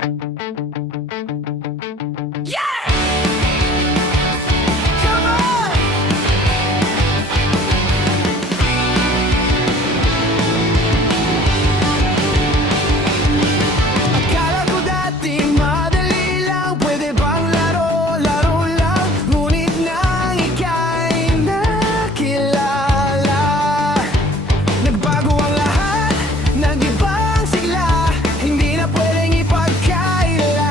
Akala ko dati madali lang, pwede bang laro, laro lang. Ngunit nang ika'y nakilala, nagbago ang lahat, nag-ibang sigla. Hindi na pwedeng ipagkaila.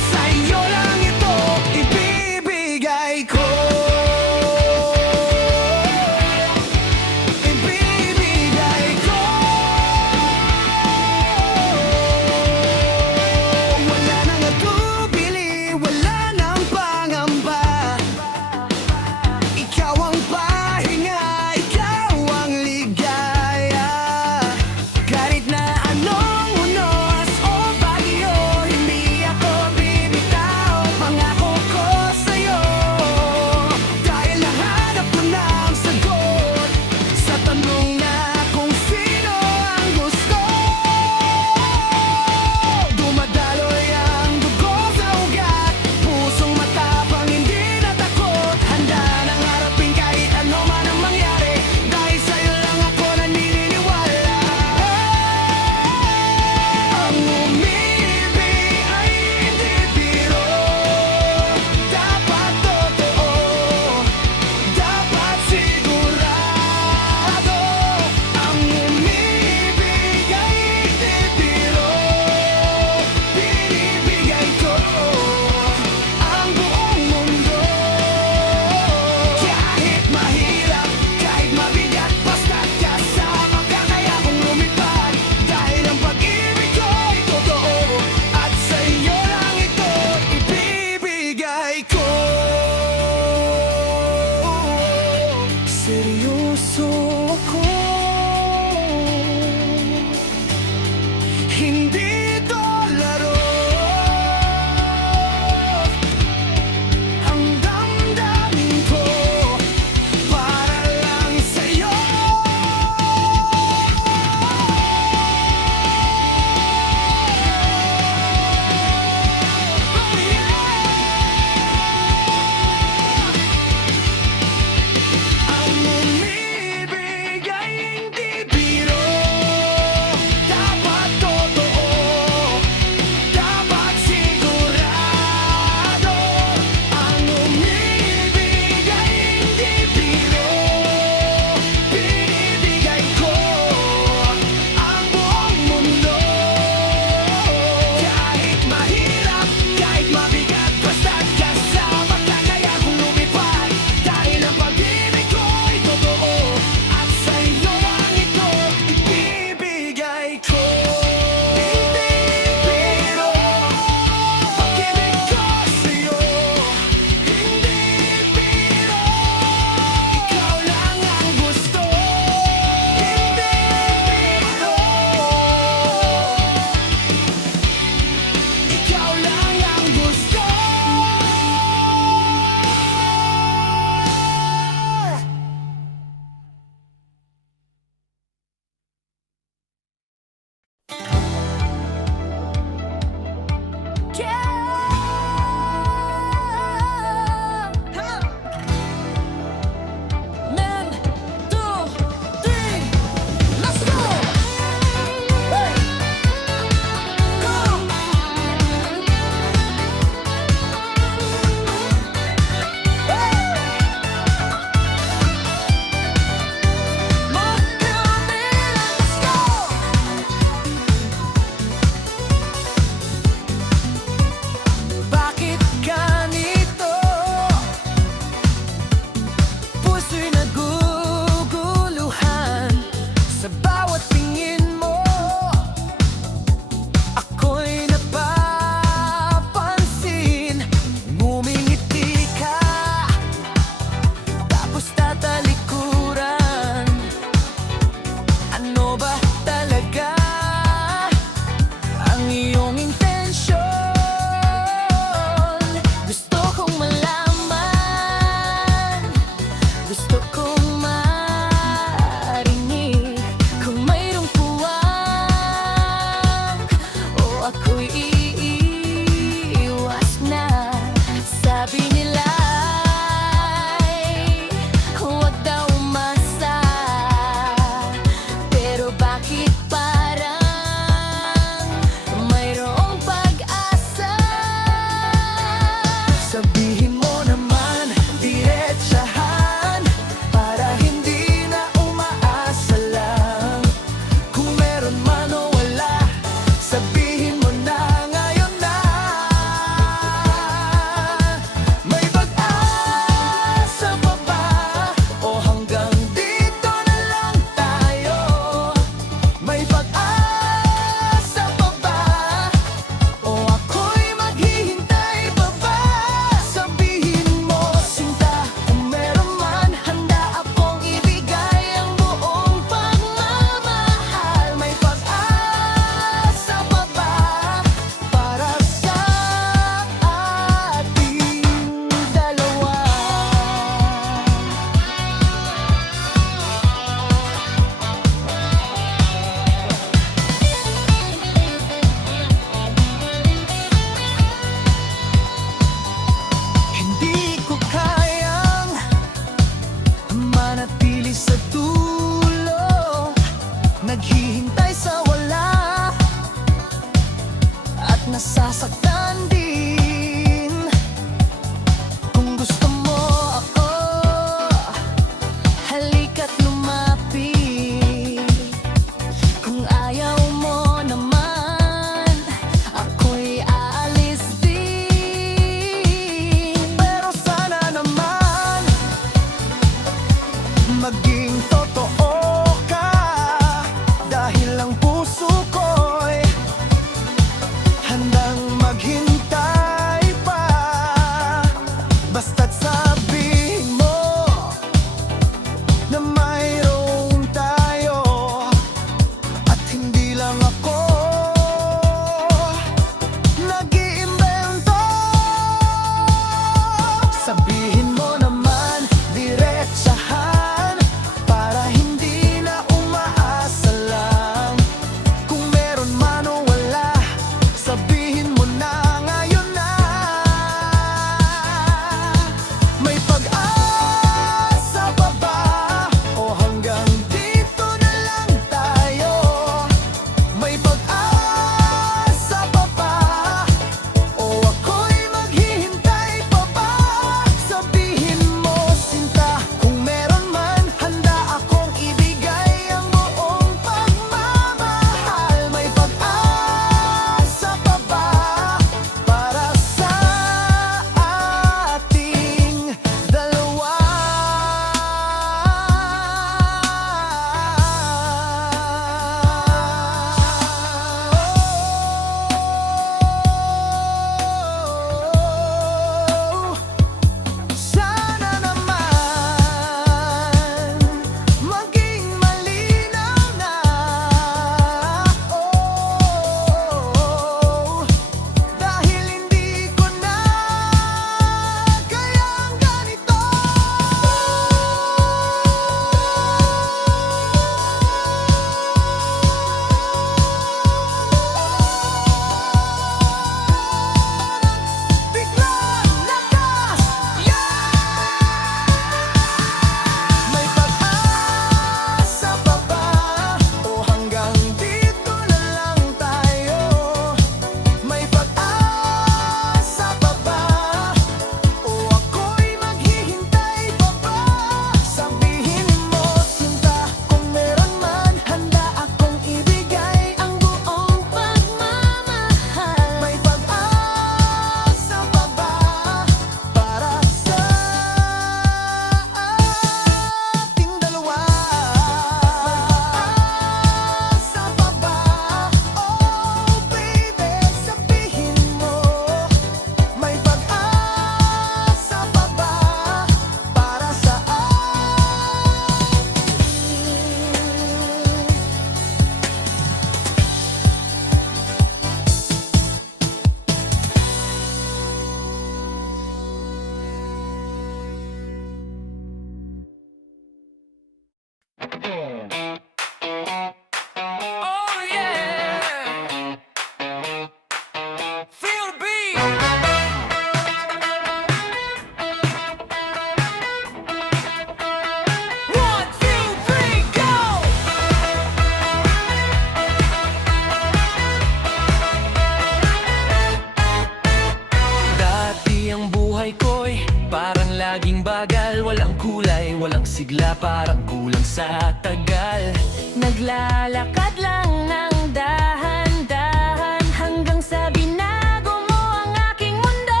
sigla parang kulang sa tagal. Naglalakad lang ng dahan-dahan hanggang sa binago mo ang aking mundo.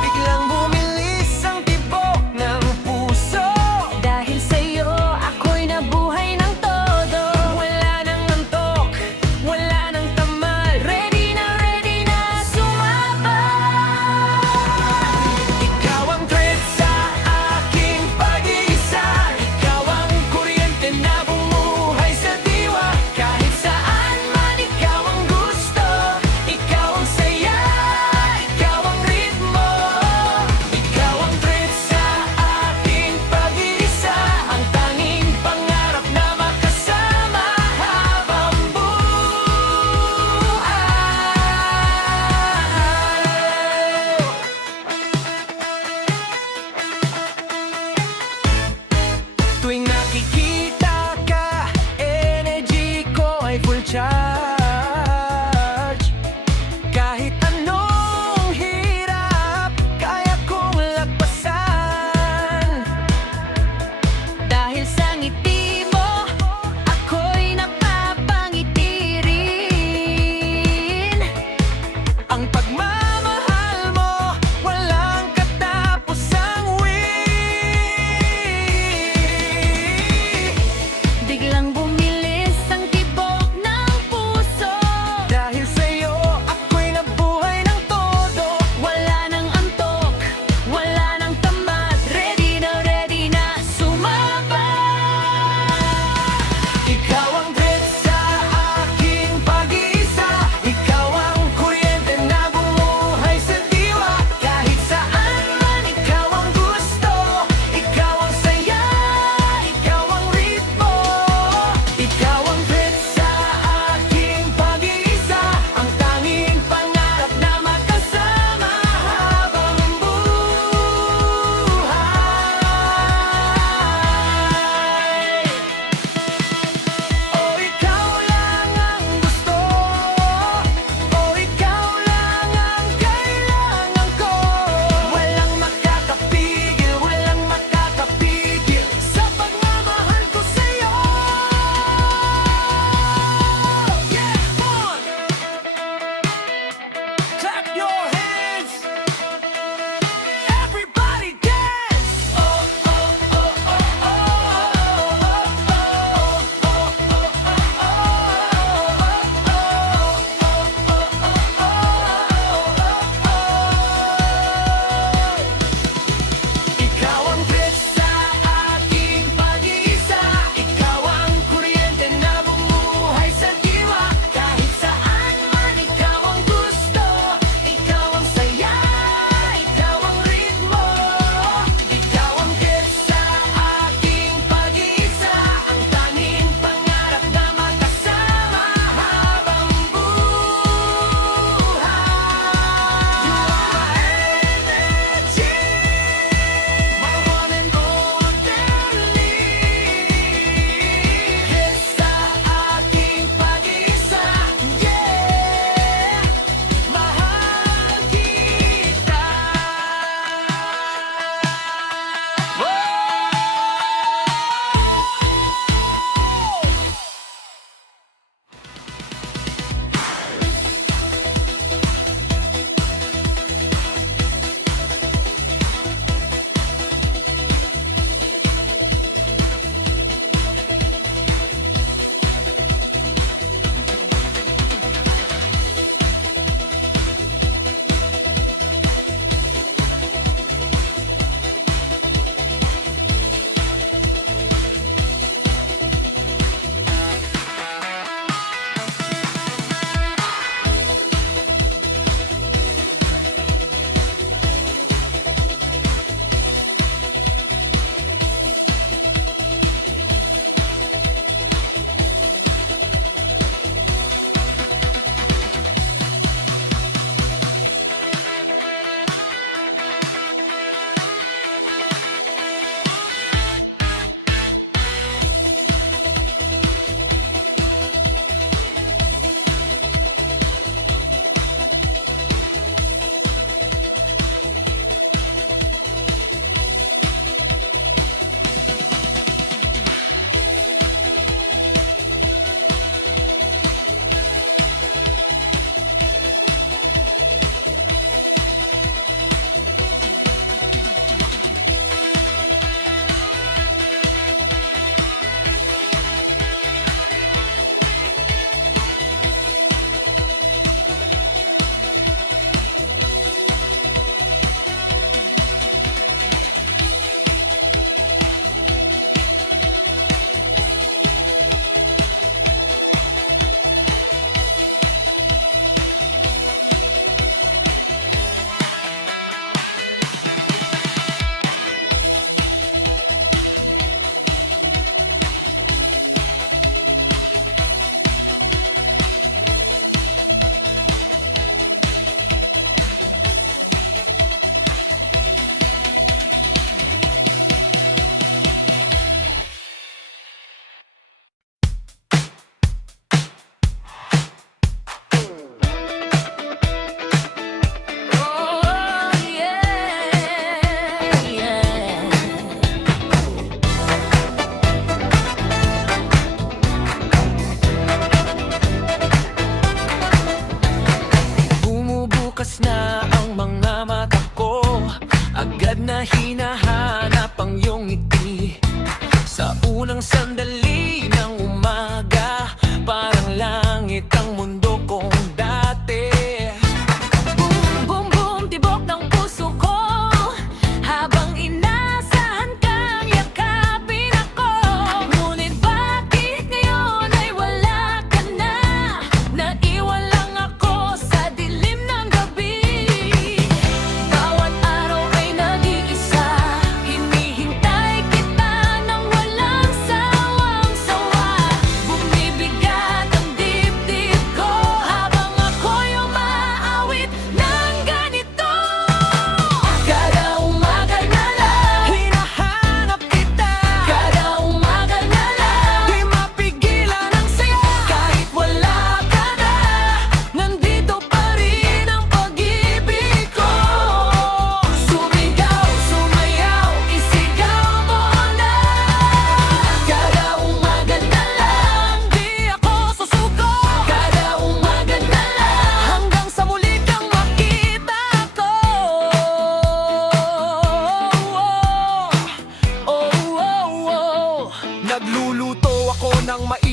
Biglang bumilis ang tibok ng puso. Dahil sa'yo ako'y nabuhay ng todo. Wala nang antok, wala nang tamal. Ready na sumabay. Ikaw ang thread sa aking pag-iisa. Ikaw ang kuryente na bumuhay sa diwa. Kahit saan man ikaw ang gusto. Ikaw ang saya, ikaw ang ritmo. Ikaw ang thread sa aking pag-iisa. Ang tanging pangarap na makasama habang buhay. Tuwing nakikita ka, energy ko ay full charge. Kahit anong hirap, kaya kong lagpasan. Dahil sa ngiti mo, ako'y napapangiti rin. Ang pagmamahal mo, walang katapusang Biglang bumilis ang tibok ng puso.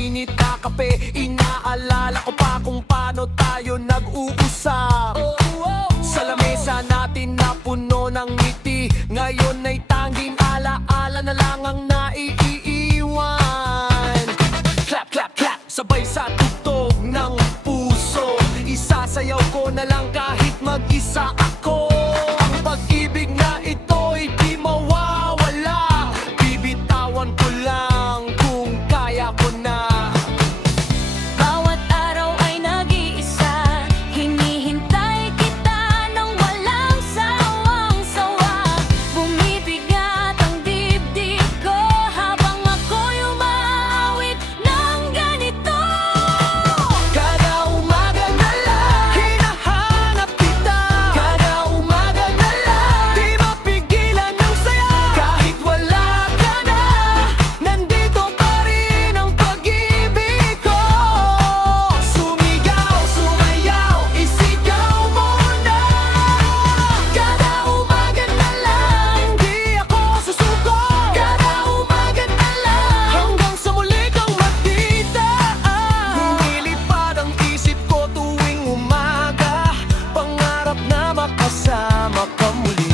mainit na kape. Inaalala ko pa kung paano tayo nag-uusap. Sa lamesa natin na puno ng ngiti. Ngayon ay tanging alaala na lang ang naiiwan. Clap, clap, clap, sabay sa tugtog ng puso. Isasayaw ko na lang kahit mag-isa ako. Ang pag-ibig na ito'y di mawawala. Bibitawan ko lang kung kaya ko na. Bawat araw ay nag-iisa. Hinihintay kita ng walang sawang-sawa. Bumibigat ang dibdib ko habang ako'y umaawit ng ganito. Kada umaga na lang hinahanap kita. Kada umaga na lang di mapigilan ng saya. Kahit wala ka na, nandito pa rin ang pag-ibig ko. Sumigaw, sumayaw, isigaw mo na. Kada umaga na lang di ako susuko. Kada umaga na lang hanggang sa muli kang magkita. Lumilipad ang isip ko tuwing umaga. Pangarap na makasama ka muli.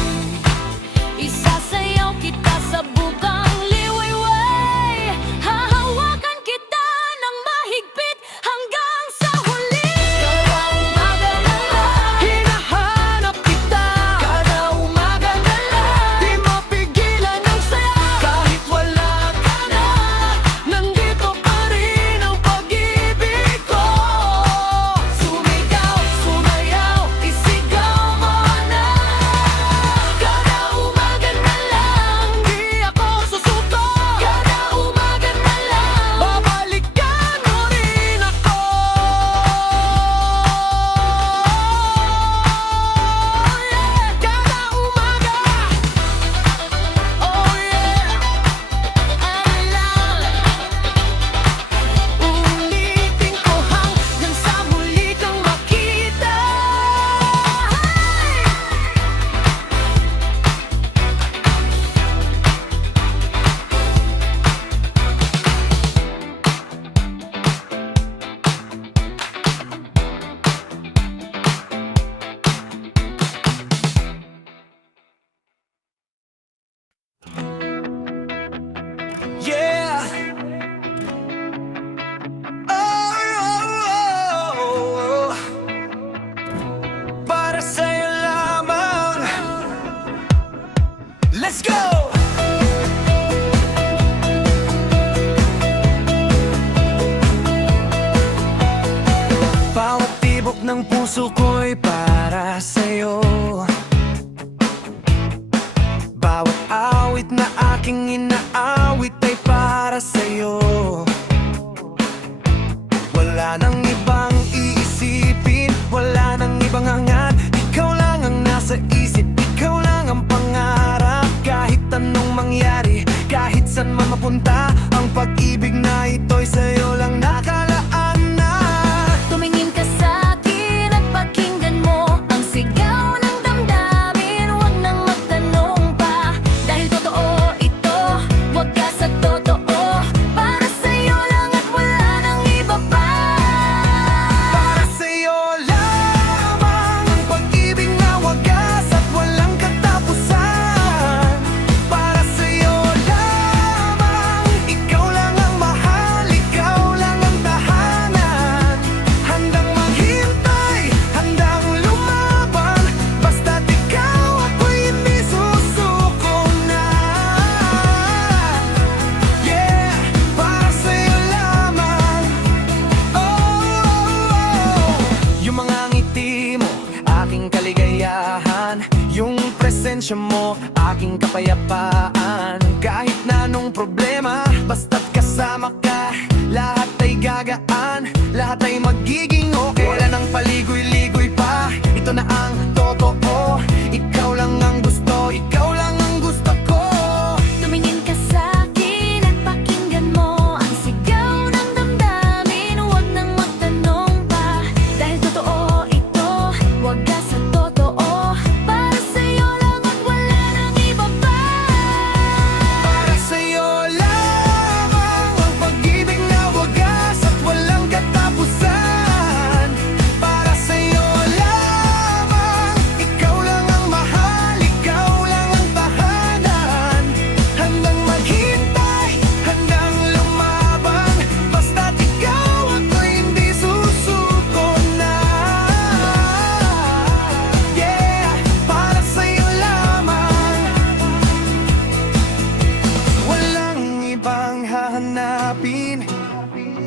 Isasayaw kita sa bukang liwayway. Hahawakan kita ng mahigpit hanggang sa huli. Kada umaga na lang Hinahanap kita. Kada umaga na lang di mapigilan ng saya. Kahit wala ka na, nandito pa rin ang pag-ibig ko. Sumigaw, sumayaw, isigaw mo na. Kada umaga na lang di ako susuko. Kada umaga na lang babalikan mo rin ako. Kada umaga, oh yeah, ulitin ko hanggang sa muli kang makita. Yeah. Oh, para sa'yo lamang. Let's go! Bawat tibok ng puso ko'y para sa'yo. Bawat awit na aking inaawit ay para sa'yo. Wala nang ibang iisipin, wala nang ibang hangad. Ikaw lang ang nasa isip, ikaw lang ang pangarap. Kahit anong mangyari, kahit saan man mapunta, ang pag-ibig na ito'y sa'yo lang nakalaan na. tumingin ka sa akin at pakinggan mo ang sigaw ng damdamin. Huwag nang magtanong pa, dahil totoo ito. Huwag ka sa totoo, para sa'yo lang at wala nang iba pa. Para sa'yo lamang ang pag-ibig na wagas at walang katapusan. Para sa'yo lamang, ikaw lang ang mahal, ikaw lang ang tahanan. Handang maghintay, handang lumaban, basta't ikaw ako'y hindi susuko na. Yeah, para sa'yo lamang. Yung mga ngiti mo, aking kaligayahan. Yung presensya mo, aking kapayapaan. Kahit na anong problema, basta't kasama ka, lahat ay gagaan, lahat ay magiging okay. Wala nang paligoy-ligoy pa, ito na ang totoo. Ikaw lang ang gusto, ikaw lang ang gusto ko. Tumingin ka sa akin at pakinggan mo ang sigaw ng damdamin. Huwag nang magtanong pa, dahil totoo ito. Huwag ka sa totoo, para sa'yo lang at wala nang iba pa. Para sa'yo lamang ang pag-ibig na wagas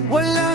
Wala